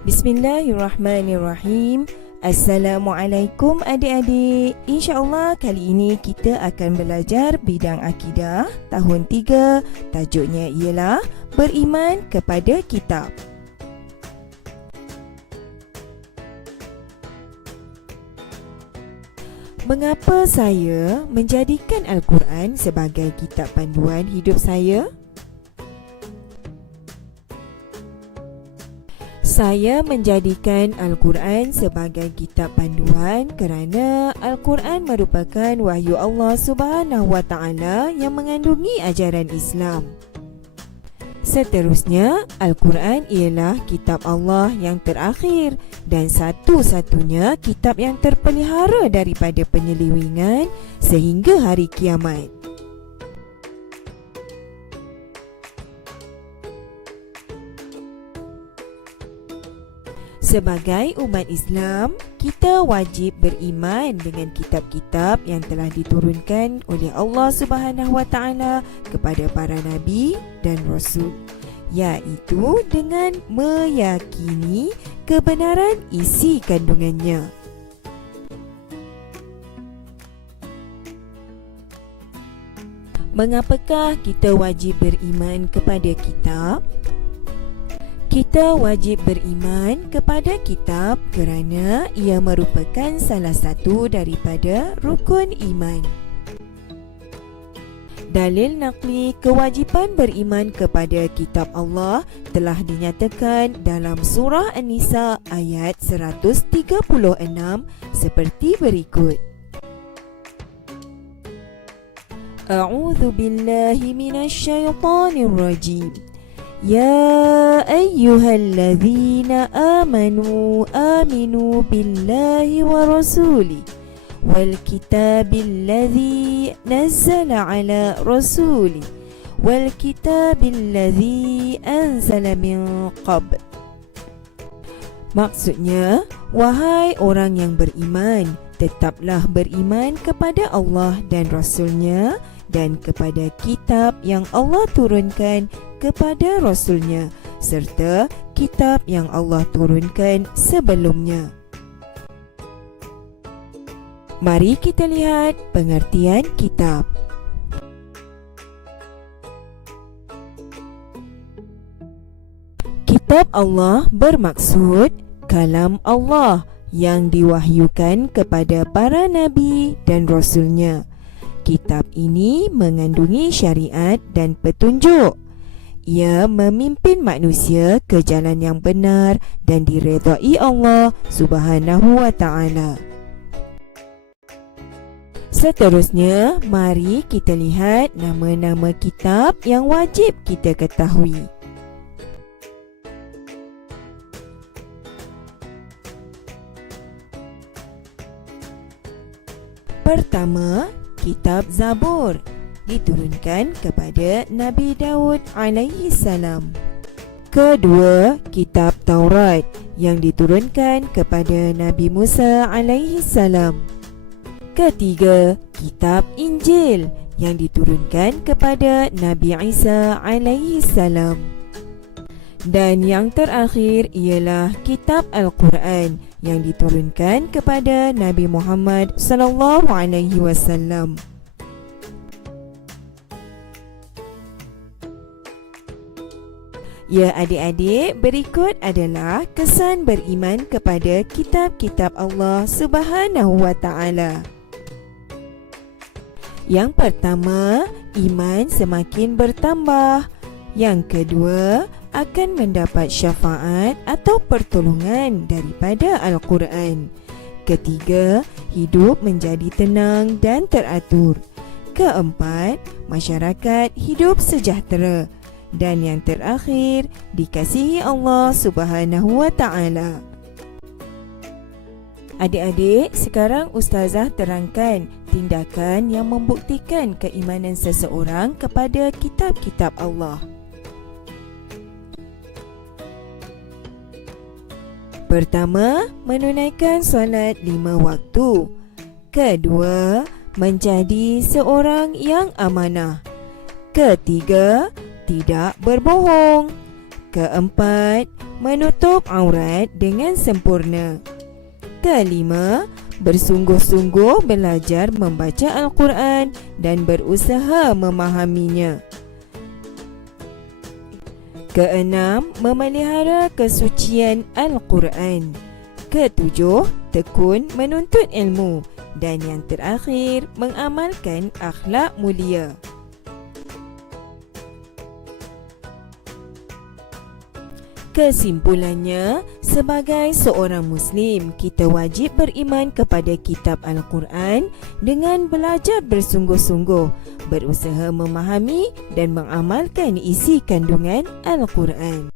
Bismillahirrahmanirrahim. Assalamualaikum adik-adik. InsyaAllah kali ini kita akan belajar bidang akidah tahun 3. Tajuknya ialah beriman kepada kitab. Mengapa saya menjadikan Al-Quran sebagai kitab panduan hidup saya? Saya menjadikan Al-Quran sebagai kitab panduan kerana Al-Quran merupakan wahyu Allah Subhanahu Wa Taala yang mengandungi ajaran Islam. Seterusnya, Al-Quran ialah kitab Allah yang terakhir dan satu-satunya kitab yang terpelihara daripada penyelewengan sehingga hari kiamat. Sebagai umat Islam, kita wajib beriman dengan kitab-kitab yang telah diturunkan oleh Allah Subhanahu Wa Taala kepada para nabi dan rasul, iaitu dengan meyakini kebenaran isi kandungannya. Mengapakah kita wajib beriman kepada kitab? Kita wajib beriman kepada kitab kerana ia merupakan salah satu daripada rukun iman. Dalil naqli kewajipan beriman kepada kitab Allah telah dinyatakan dalam surah An-Nisa ayat 136 seperti berikut. A'udzu billahi minasyaitonir rajim. يا أيها الذين آمنوا آمنوا بالله ورسوله والكتاب الذي نزل على رسوله والكتاب الذي أنزل من قبل. Maksudnya, wahai orang yang beriman, tetaplah beriman kepada Allah dan Rasulnya dan kepada kitab yang Allah turunkan kepada Rasulnya serta kitab yang Allah turunkan sebelumnya. Mari kita lihat pengertian kitab. Kitab Allah bermaksud kalam Allah yang diwahyukan kepada para nabi dan Rasulnya. Kitab ini mengandungi syariat dan petunjuk. Ia memimpin manusia ke jalan yang benar dan diredai Allah Subhanahu Wa Taala. Seterusnya, mari kita lihat nama-nama kitab yang wajib kita ketahui. Pertama, Kitab Zabur diturunkan kepada Nabi Daud alaihi salam. Kedua, Kitab Taurat yang diturunkan kepada Nabi Musa alaihi salam. Ketiga, Kitab Injil yang diturunkan kepada Nabi Isa alaihi salam. Dan yang terakhir ialah Kitab Al-Quran yang diturunkan kepada Nabi Muhammad sallallahu alaihi wasallam. Ya adik-adik, berikut adalah kesan beriman kepada kitab-kitab Allah Subhanahu Wa Taala. Yang pertama, iman semakin bertambah. Yang kedua, akan mendapat syafaat atau pertolongan daripada Al-Quran. Ketiga, hidup menjadi tenang dan teratur. Keempat, masyarakat hidup sejahtera. Dan yang terakhir, dikasihi Allah Subhanahu Wa Taala. Adik-adik, sekarang Ustazah terangkan tindakan yang membuktikan keimanan seseorang kepada kitab-kitab Allah. Pertama, menunaikan solat 5 waktu. Kedua, menjadi seorang yang amanah. Ketiga, tidak berbohong. Keempat, menutup aurat dengan sempurna. Kelima, bersungguh-sungguh belajar membaca Al-Quran dan berusaha memahaminya. Keenam, memelihara kesucian Al-Quran. Ketujuh, tekun menuntut ilmu. Dan yang terakhir, mengamalkan akhlak mulia. Kesimpulannya, sebagai seorang Muslim, kita wajib beriman kepada kitab Al-Quran dengan belajar bersungguh-sungguh, berusaha memahami dan mengamalkan isi kandungan Al-Quran.